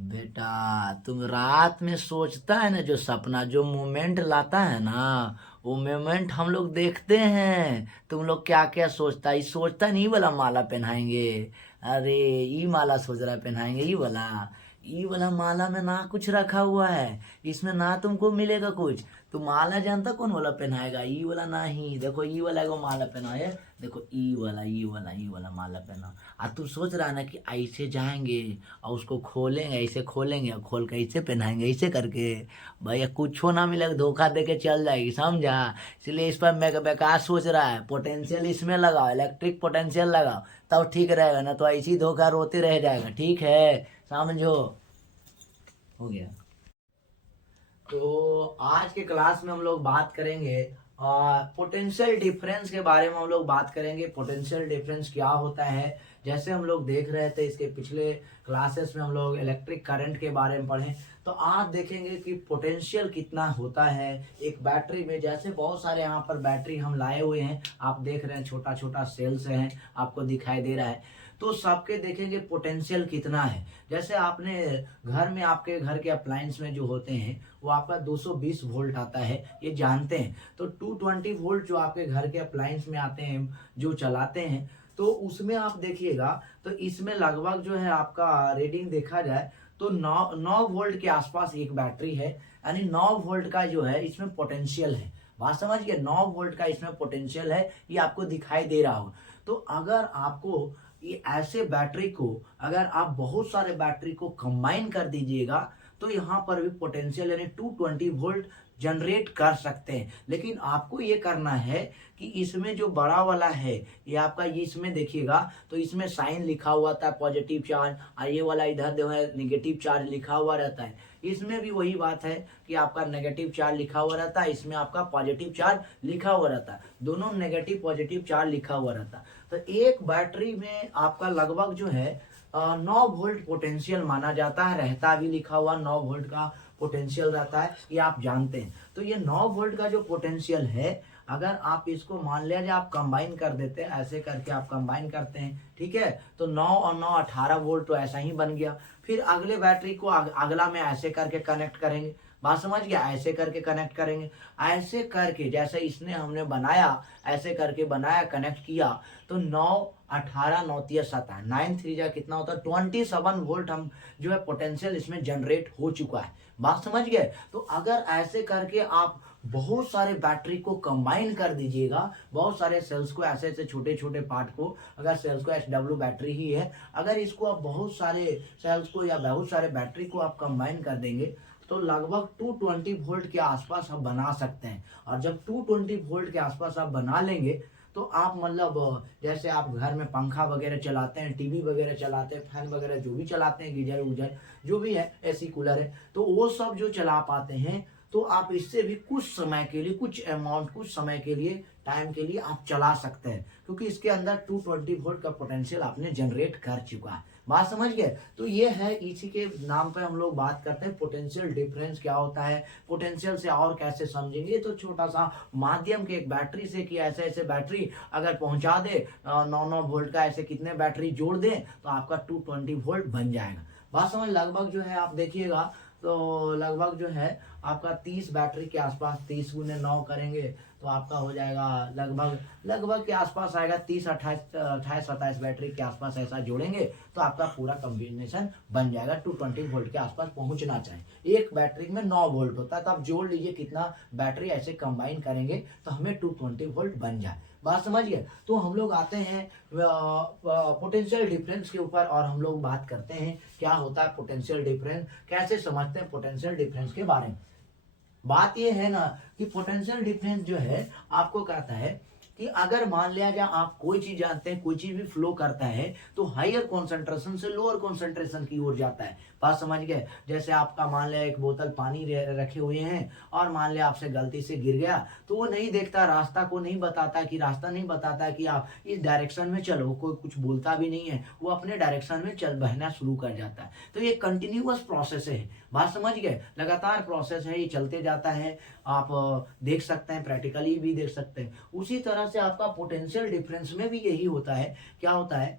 बेटा, तुम रात में सोचता है ना, जो सपना जो मोमेंट लाता है ना, वो मोमेंट हम लोग देखते हैं। तुम लोग क्या क्या सोचता है, सोचता नहीं वाला माला पहनाएंगे। अरे, ई माला सोच रहा है पहनाएंगे, ई वाला माला में ना कुछ रखा हुआ है। इसमें ना तुमको मिलेगा कुछ। तो माला जानता कौन वाला पहनाएगा? ई वाला नहीं, देखो ई वाला एगो माला पहनाए। देखो ई वाला माला पहना। आ तू सोच रहा है ना कि ऐसे जाएंगे और उसको खोलेंगे, ऐसे खोलेंगे और खोल के ऐसे पहनाएंगे, ऐसे करके। भैया कुछ ना मिलेगा, धोखा दे के चल जाएगी, समझा? इसलिए इस पर मैं बेकार सोच रहा है। पोटेंशियल इसमें लगाओ, इलेक्ट्रिक पोटेंशियल लगाओ, तब ठीक रहेगा। ना तो ऐसी धोखा रोते रह जाएगा। ठीक है, समझो? हो गया। तो आज के क्लास में हम लोग बात करेंगे पोटेंशियल डिफरेंस के बारे में। हम लोग बात करेंगे पोटेंशियल डिफरेंस क्या होता है। जैसे हम लोग देख रहे थे इसके पिछले क्लासेस में, हम लोग इलेक्ट्रिक करंट के बारे में पढ़े। तो आज देखेंगे कि पोटेंशियल कितना होता है एक बैटरी में। जैसे बहुत सारे यहाँ पर बैटरी हम लाए हुए हैं, आप देख रहे हैं छोटा छोटा सेल्स हैं, आपको दिखाई दे रहा है। तो सबके देखेंगे पोटेंशियल कितना है। जैसे आपने घर में, आपके घर के अप्लायंस में जो होते हैं, वो आपका 220 वोल्ट आता है, ये जानते हैं। तो 220 वोल्ट जो आपके घर के अप्लायंस में आते हैं, जो चलाते हैं, तो उसमें आप देखिएगा तो इसमें लगभग जो है आपका रीडिंग देखा जाए तो 9 वोल्ट के आसपास एक बैटरी है। यानी 9 वोल्ट का जो है इसमें पोटेंशियल है। बात समझ गए? 9 वोल्ट का इसमें पोटेंशियल है, ये आपको दिखाई दे रहा होगा। तो अगर आपको ये ऐसे बैटरी को, अगर आप बहुत सारे बैटरी को कंबाइन कर दीजिएगा, तो यहाँ पर भी पोटेंशियल यानी 220 वोल्ट जनरेट कर सकते हैं। लेकिन आपको ये करना है कि इसमें जो बड़ा वाला है, ये आपका, इसमें देखिएगा तो इसमें साइन लिखा हुआ था पॉजिटिव चार्ज, और ये वाला इधर जो है निगेटिव चार्ज लिखा हुआ रहता है। इसमें भी वही बात है कि आपका नेगेटिव चार्ज लिखा हुआ रहता है, इसमें आपका पॉजिटिव चार्ज लिखा हुआ रहता है। दोनों नेगेटिव पॉजिटिव चार्ज लिखा हुआ रहता है। तो एक बैटरी में आपका लगभग जो है 9 वोल्ट पोटेंशियल माना जाता है। रहता भी लिखा हुआ 9 वोल्ट का पोटेंशियल रहता है, ये आप जानते हैं। तो ये 9 वोल्ट का जो पोटेंशियल है, अगर आप इसको मान लिया जाए, आप कंबाइन कर देते हैं, ऐसे करके आप कंबाइन करते हैं, ठीक है, तो 9 और 9 18 वोल्ट, तो ऐसा ही बन गया। फिर अगले बैटरी को अगला में ऐसे करके कनेक्ट करेंगे। बात समझ गया? ऐसे करके कनेक्ट करेंगे। ऐसे करके जैसे इसने हमने बनाया, ऐसे करके बनाया, कनेक्ट किया, तो 9 18 9 3 17 9 3 जा कितना होता है? 27 वोल्ट हम जो है पोटेंशियल इसमें जनरेट हो चुका है। बात समझ गए? तो अगर ऐसे करके आप बहुत सारे बैटरी को कंबाइन कर दीजिएगा, बहुत सारे सेल्स को, ऐसे ऐसे छोटे छोटे पार्ट को, अगर सेल्स को एचडब्ल्यू बैटरी ही है, अगर इसको आप बहुत सारे सेल्स को या बहुत सारे बैटरी को आप कंबाइन कर देंगे, तो लगभग 220 वोल्ट के आसपास आप बना सकते हैं। और जब 220 वोल्ट के आसपास आप बना लेंगे, तो आप मतलब जैसे आप घर में पंखा वगैरह चलाते हैं, टीवी वगैरह चलाते हैं, फैन वगैरह जो भी चलाते हैं, गीजर उजर जो भी है, एसी कूलर है, तो वो सब जो चला पाते हैं, तो आप इससे भी कुछ समय के लिए, कुछ अमाउंट, कुछ समय के लिए, टाइम के लिए आप चला सकते हैं, क्योंकि इसके अंदर 220 वोल्ट का पोटेंशियल आपने जनरेट कर चुका है। बात समझ गए? तो ये है, इसी के नाम पे हम लोग बात करते हैं पोटेंशियल डिफरेंस क्या होता है। पोटेंशियल से और कैसे समझेंगे, तो छोटा सा माध्यम के एक बैटरी से, कि ऐसे ऐसे बैटरी अगर पहुंचा दे 9 9 वोल्ट का, ऐसे कितने बैटरी जोड़ दें तो आपका 220 वोल्ट बन जाएगा। बात समझ? लगभग जो है आप देखिएगा तो लगभग जो है आपका 30 बैटरी के आसपास, 30 गुने 9 करेंगे तो आपका हो जाएगा लगभग लगभग के आसपास आएगा, 30 28 28 27 बैटरी के आसपास ऐसा जोड़ेंगे तो आपका पूरा कॉम्बिनेशन बन जाएगा। 220 वोल्ट के आसपास पहुंचना चाहिए। एक बैटरी में 9 वोल्ट होता है, तो आप जोड़ लीजिए कितना बैटरी ऐसे कंबाइन करेंगे तो हमें 220 वोल्ट बन जाए। बात समझ गए? तो हम लोग आते हैं पोटेंशियल डिफरेंस के ऊपर, और हम लोग बात करते हैं क्या होता है पोटेंशियल डिफरेंस, कैसे समझते हैं पोटेंशियल डिफरेंस के बारे में। बात ये है ना कि पोटेंशियल डिफरेंस जो है आपको कहता है कि अगर मान लिया जाए, आप कोई चीज जानते हैं, कोई चीज भी फ्लो करता है तो हायर कॉन्सेंट्रेशन से लोअर कॉन्सेंट्रेशन की ओर जाता है। बात समझ गए? जैसे आपका मान लिया एक बोतल पानी रखे हुए हैं, और मान लिया आपसे गलती से गिर गया, तो वो नहीं देखता, रास्ता को नहीं बताता, कि रास्ता नहीं बताता कि आप इस डायरेक्शन में चलो, कोई कुछ बोलता भी नहीं है, वो अपने डायरेक्शन में चल बहना शुरू कर जाता है। तो ये कंटिन्यूअस प्रोसेस है। बात समझ गए? लगातार प्रोसेस है, ये चलते जाता है। आप देख सकते हैं, प्रैक्टिकली भी देख सकते हैं। उसी तरह से आपका पोटेंशियल डिफरेंस में भी यही होता है। क्या होता है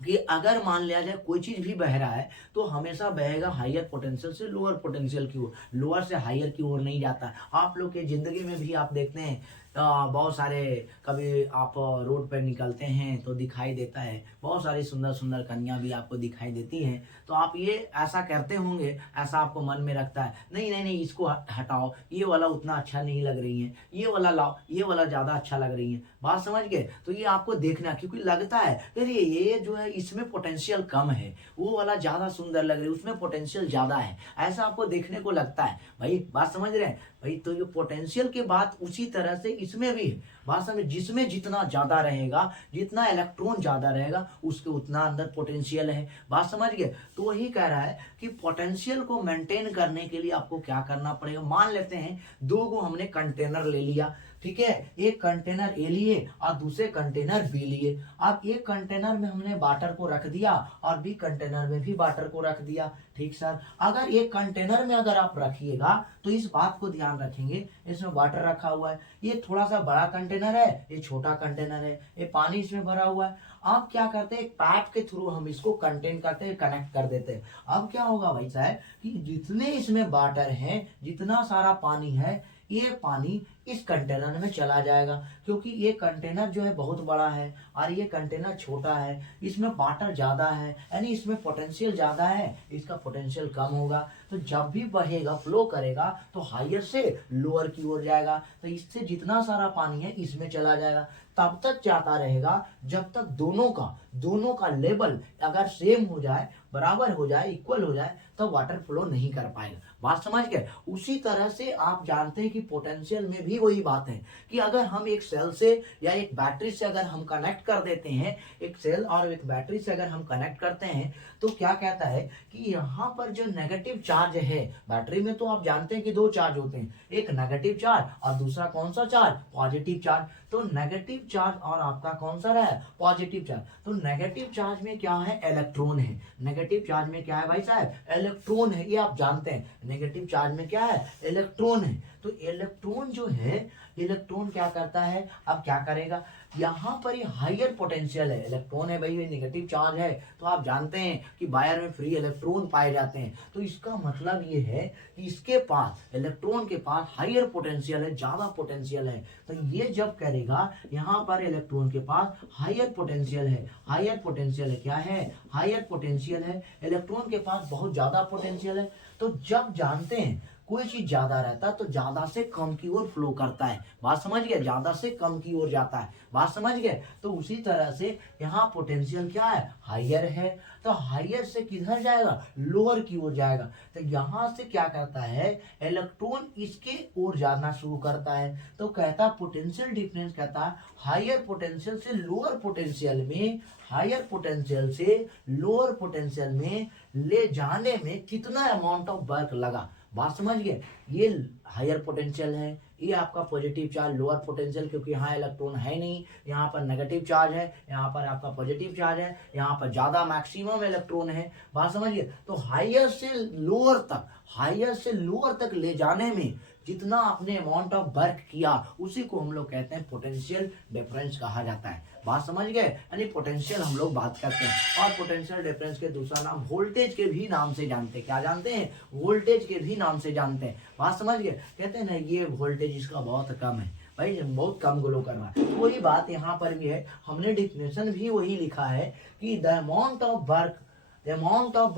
कि अगर मान लिया जाए कोई चीज भी बह रहा है तो हमेशा बहेगा हायर पोटेंशियल से लोअर पोटेंशियल की ओर, लोअर से हायर की ओर नहीं जाता। आप लोग के जिंदगी में भी आप देखते हैं बहुत सारे, कभी आप रोड पर निकलते हैं तो दिखाई देता है बहुत सारी सुंदर सुंदर कन्या भी आपको दिखाई देती हैं, तो आप ये ऐसा करते होंगे, ऐसा आपको मन में रखता है नहीं नहीं नहीं इसको हटाओ, ये वाला उतना अच्छा नहीं लग रही है, ये वाला लाओ, ये वाला ज्यादा अच्छा लग रही है। बात समझ गए? तो ये आपको देखना, क्योंकि लगता है अरे ये जो है इसमें पोटेंशियल कम है, वो वाला ज्यादा सुंदर लग रही है, उसमें पोटेंशियल ज्यादा है, ऐसा आपको देखने को लगता है। भाई बात समझ रहे हैं भाई? तो ये पोटेंशियल की बात उसी तरह से इसमें भी है। बात समझ, जिसमें जितना ज्यादा रहेगा, जितना इलेक्ट्रॉन ज्यादा रहेगा, उसके उतना अंदर पोटेंशियल है। बात समझ गए? तो वही कह रहा है कि पोटेंशियल को मेंटेन करने के लिए आपको क्या करना पड़ेगा। मान लेते हैं दो को हमने कंटेनर ले लिया, ठीक है, एक कंटेनर ए लिए और दूसरे कंटेनर बी लिए। अब एक कंटेनर में हमने वाटर को रख दिया और बी कंटेनर में भी वाटर को रख दिया। ठीक सर, अगर एक कंटेनर में अगर आप रखिएगा तो इस बात को ध्यान रखेंगे, इसमें वाटर रखा हुआ है, ये थोड़ा सा बड़ा कंटेनर है, ये छोटा कंटेनर है, ये पानी इसमें भरा हुआ है। आप क्या करते हैं, एक पाइप के थ्रू हम इसको कंटेन करते हैं, कनेक्ट कर देते हैं। अब क्या होगा भाई साहब कि जितने इसमें वाटर है, जितना सारा पानी है, ये पानी इस कंटेनर में चला जाएगा, क्योंकि ये कंटेनर जो है बहुत बड़ा है और ये कंटेनर छोटा है, इसमें वाटर ज्यादा है, यानी इसमें पोटेंशियल ज्यादा है, इसका पोटेंशियल कम होगा। तो जब भी बहेगा, फ्लो करेगा, तो हायर से लोअर की ओर जाएगा, तो इससे जितना सारा पानी है इसमें चला जाएगा। तब तक जाता रहेगा जब तक दोनों का लेवल अगर सेम हो जाए, बराबर हो जाए, इक्वल हो जाए, तो वाटर फ्लो नहीं कर पाएगा। बात समझ गए? उसी तरह से आप जानते हैं कि पोटेंशियल में भी वही बात है कि अगर हम एक सेल से या एक बैटरी से अगर हम कनेक्ट कर देते हैं, एक सेल और एक बैटरी से अगर हम कनेक्ट करते हैं, तो क्या कहता है कि यहाँ पर जो नेगेटिव चार्ज है बैटरी में, तो आप जानते हैं कि दो चार्ज होते हैं, एक नेगेटिव चार्ज और दूसरा कौन सा चार्ज, पॉजिटिव चार्ज। तो नेगेटिव चार्ज और आपका कौन सा रहा है, पॉजिटिव चार्ज। तो नेगेटिव चार्ज में क्या है, इलेक्ट्रॉन है। नेगेटिव चार्ज में क्या है भाई साहब, इलेक्ट्रॉन है, ये आप जानते हैं। नेगेटिव चार्ज में क्या है, इलेक्ट्रॉन है। तो इलेक्ट्रॉन जो है, इलेक्ट्रॉन क्या करता है, अब क्या करेगा, यहाँ पर ये हायर पोटेंशियल है, इलेक्ट्रॉन है भाई, ये नेगेटिव चार्ज है, तो आप जानते हैं कि वायर में फ्री इलेक्ट्रॉन पाए जाते हैं। तो इसका मतलब ये है कि इसके पास, इलेक्ट्रॉन के पास हायर पोटेंशियल है, ज्यादा पोटेंशियल है। तो ये जब करेगा, यहाँ पर इलेक्ट्रॉन के पास हायर पोटेंशियल है, हायर पोटेंशियल है, क्या है, हायर पोटेंशियल है, इलेक्ट्रॉन के पास बहुत ज्यादा पोटेंशियल है। तो जब जानते हैं कोई चीज ज्यादा रहता तो ज्यादा से कम की ओर फ्लो करता है। बात समझ गए? ज्यादा से कम की ओर जाता है। बात समझ गए? तो उसी तरह से यहाँ पोटेंशियल क्या है, हायर है, तो हायर से किधर जाएगा, लोअर की ओर जाएगा। तो यहाँ से क्या करता है, इलेक्ट्रॉन इसके ओर जाना शुरू करता है। तो कहता पोटेंशियल डिफरेंस, कहता है हायर पोटेंशियल से लोअर पोटेंशियल में, हायर पोटेंशियल से लोअर पोटेंशियल में ले जाने में कितना अमाउंट ऑफ वर्क लगा। बात समझ गए? ये हायर पोटेंशियल है, ये आपका पॉजिटिव चार्ज, लोअर पोटेंशियल, क्योंकि यहाँ इलेक्ट्रॉन है नहीं, यहाँ पर नेगेटिव चार्ज है, यहाँ पर आपका पॉजिटिव चार्ज है, यहाँ पर ज्यादा मैक्सिमम इलेक्ट्रॉन है। बात समझिए? तो हायर से लोअर तक, हायर से लोअर तक ले जाने में जितना आपने अमाउंट ऑफ वर्क किया, उसी को हम लोग कहते हैं पोटेंशियल डिफरेंस कहा जाता है। बात समझ गए? यानी पोटेंशियल हम लोग बात करते हैं, और पोटेंशियल डिफरेंस के दूसरा नाम वोल्टेज के भी नाम से जानते हैं। क्या जानते हैं? वोल्टेज के भी नाम से जानते हैं। बात समझ गए? कहते हैं ना ये वोल्टेज इसका बहुत कम है भाई, बहुत कम ग्लो कर रहा है। वही बात यहाँ पर भी है, हमने डिफिनेशन भी वही लिखा है कि the amount of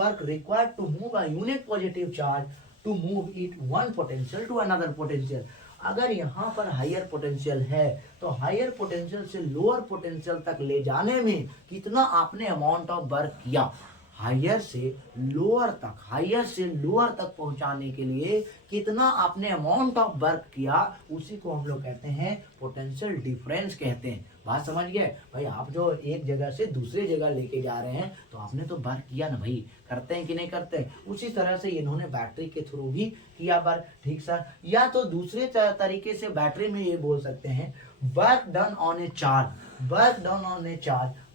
work required to move a unit positive charge to move it one potential to another potential. अगर यहाँ पर हायर पोटेंशियल है, तो हायर पोटेंशियल से लोअर पोटेंशियल तक ले जाने में कितना आपने अमाउंट ऑफ वर्क किया, हायर से लोअर तक, हायर से लोअर तक पहुंचाने के लिए कितना आपने अमाउंट ऑफ वर्क किया, उसी को हम लोग कहते हैं पोटेंशियल डिफरेंस कहते हैं। बात समझ गए भाई? आप जो एक जगह से दूसरे जगह लेके जा रहे हैं, तो आपने तो वर्क किया ना भाई, करते हैं कि नहीं करते? उसी तरह से इन्होंने बैटरी के थ्रू भी किया वर्क। ठीक सर? या तो दूसरे तरीके से बैटरी में ये बोल सकते हैं, work done on A charge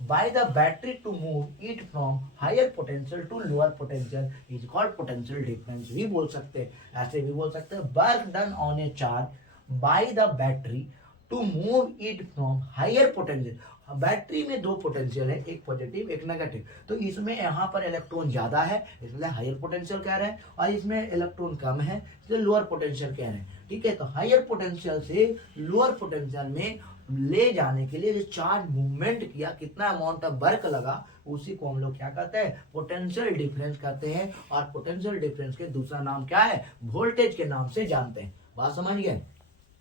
by the battery to move it from higher potential to lower potential is called potential difference भी बोल सकते हैं, ऐसे भी बोल सकते हैं, work done on a charge by the battery to move it from higher potential। Battery में दो पोटेंशियल है, एक पॉजिटिव एक नेगेटिव। तो इसमें यहाँ पर इलेक्ट्रॉन ज्यादा है इसलिए हायर पोटेंशियल कह रहे हैं, और इसमें इलेक्ट्रॉन कम है इसलिए लोअर पोटेंशियल कह रहे हैं। ठीक है, तो हायर पोटेंशियल से लोअर पोटेंशियल में ले जाने के लिए जो चार्ज मूवमेंट किया, कितना अमाउंट ऑफ वर्क लगा, उसी को हम लोग क्या कहते हैं, पोटेंशियल डिफरेंस कहते हैं। और पोटेंशियल डिफरेंस के दूसरा नाम क्या है, वोल्टेज के नाम से जानते हैं। बात समझ गए,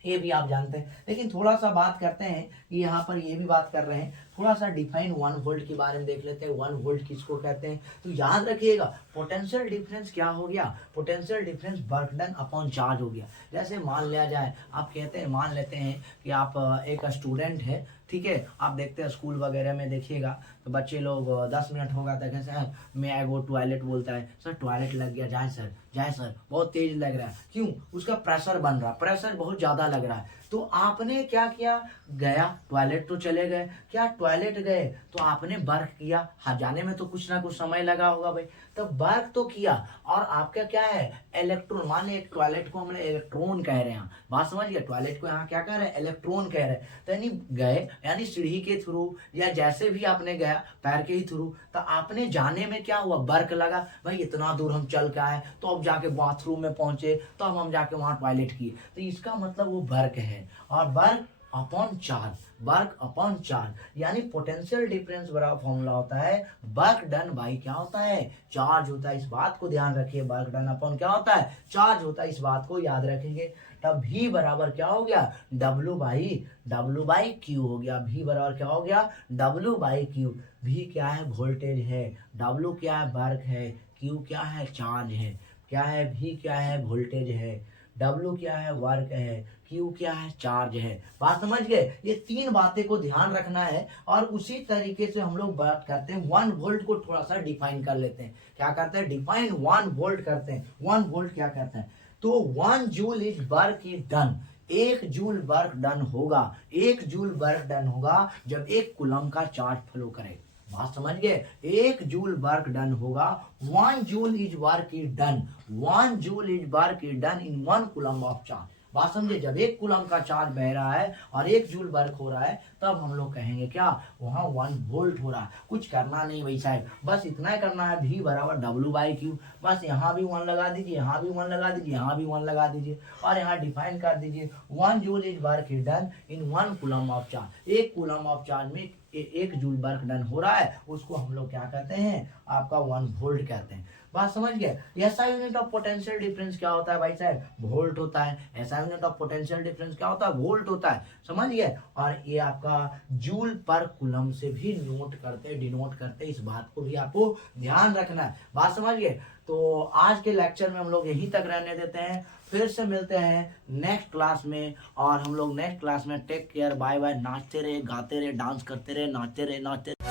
ये भी आप जानते हैं। लेकिन थोड़ा सा बात करते हैं कि यहाँ पर ये भी बात कर रहे हैं, थोड़ा सा डिफाइन 1 वोल्ट के बारे में देख लेते हैं। 1 वोल्ट किसको कहते हैं, तो याद रखिएगा पोटेंशियल डिफरेंस क्या हो गया, potential difference work done upon charge हो गया। जैसे मान लिया जाए, आप कहते हैं, मान लेते हैं कि आप एक स्टूडेंट है, ठीक है, आप देखते हैं स्कूल वगैरह में देखिएगा तो बच्चे लोग 10 मिनट होगा तो कैसे है, मैं आई गो टॉयलेट बोलता है, सर टॉयलेट लग गया, जाए सर जाए सर, बहुत तेज लग रहा है, क्यों, उसका प्रेशर बन रहा, प्रेशर बहुत ज्यादा लग रहा है। तो आपने क्या किया, गया टॉयलेट तो चले गए, क्या टॉयलेट गए तो आपने वर्क किया, हाँ जाने में तो कुछ ना कुछ समय लगा होगा भाई, तो वर्क तो किया। और आपका क्या है, इलेक्ट्रॉन, मान लीजिए टॉयलेट को हमने इलेक्ट्रॉन कह रहे हैं, बात समझ गए, टॉयलेट को यहाँ क्या कह रहे हैं, इलेक्ट्रॉन कह रहे हैं। तो यानी गए, यानी सीढ़ी के थ्रू या जैसे भी आपने गया पैर के ही थ्रू, तो आपने जाने में क्या हुआ, वर्क लगा, भाई इतना दूर हम चल के आए, तो अब जाके बाथरूम में पहुंचे, तो अब हम जाके वहां टॉयलेट किए, तो इसका मतलब वो वर्क है। और work upon charge, work upon charge, यानी पोटेंशियल डिफरेंस बराबर फॉर्मूला होता है वर्क डन बाई क्या होता है, चार्ज होता है। इस बात को ध्यान रखिए, वर्क डन अपॉन क्या होता है, चार्ज होता है, इस बात को याद रखेंगे। तब V बराबर क्या हो गया, W बाई Q हो गया। V बराबर क्या हो गया, W बाई Q। V क्या है, वोल्टेज है, W क्या है, वर्क है, Q क्या है, चार्ज है, क्या है, V क्या है, वोल्टेज है, W क्या है, वर्क है, Q क्या है, चार्ज है। बात समझ गए, ये 3 बातें को ध्यान रखना है। और उसी तरीके से हम लोग बात करते हैं 1 वोल्ट को थोड़ा सा डिफाइन कर लेते हैं। क्या करते हैं, डिफाइन 1 वोल्ट करते हैं। 1 वोल्ट क्या करते हैं, तो 1 joule is work is done, 1 joule work done होगा, 1 जूल वर्क डन होगा जब 1 कूलम का चार्ज फ्लो करे। बात समझ गए, 1 जूल वर्क डन होगा, 1 joule is work is done, 1 joule is work is done in 1 coulomb of charge. बात समझे, जब 1 कूलम का चार्ज बह रहा है और 1 जूल वर्क हो रहा है, तब हम लोग कहेंगे क्या, वहां 1 वोल्ट हो रहा है। कुछ करना नहीं भाई साहब, बस इतना ही करना है, V बराबर W बाई Q। बस यहाँ भी 1 लगा दीजिए, यहाँ भी 1 लगा दीजिए, यहाँ भी 1 लगा दीजिए, और यहाँ डिफाइन कर दीजिए 1 joule is work is done in 1 coulomb of charge. 1 coulomb of charge में 1 जूल वर्क डन हो रहा है, उसको हम लोग क्या कहते हैं, आपका 1 वोल्ट कहते हैं। बात समझ गए। ऐसा यूनिट ऑफ पोटेंशियल डिफरेंस क्या होता है भाई साहब, वोल्ट होता है। ऐसा यूनिट ऑफ पोटेंशियल डिफरेंस क्या होता है, वोल्ट होता है, समझ गए। और ये आपका जूल पर कूलम से भी नोट करते, डिनोट करते, इस बात को भी आपको ध्यान रखना है। बात समझ गए। तो आज के लेक्चर में हम लोग यहीं तक रहने देते हैं, फिर से मिलते हैं नेक्स्ट क्लास में। और हम लोग नेक्स्ट क्लास में, टेक केयर, बाय बाय। नाचते रहे, गाते रहे, डांस करते रहे, नाचते रहे, नाचते रहे।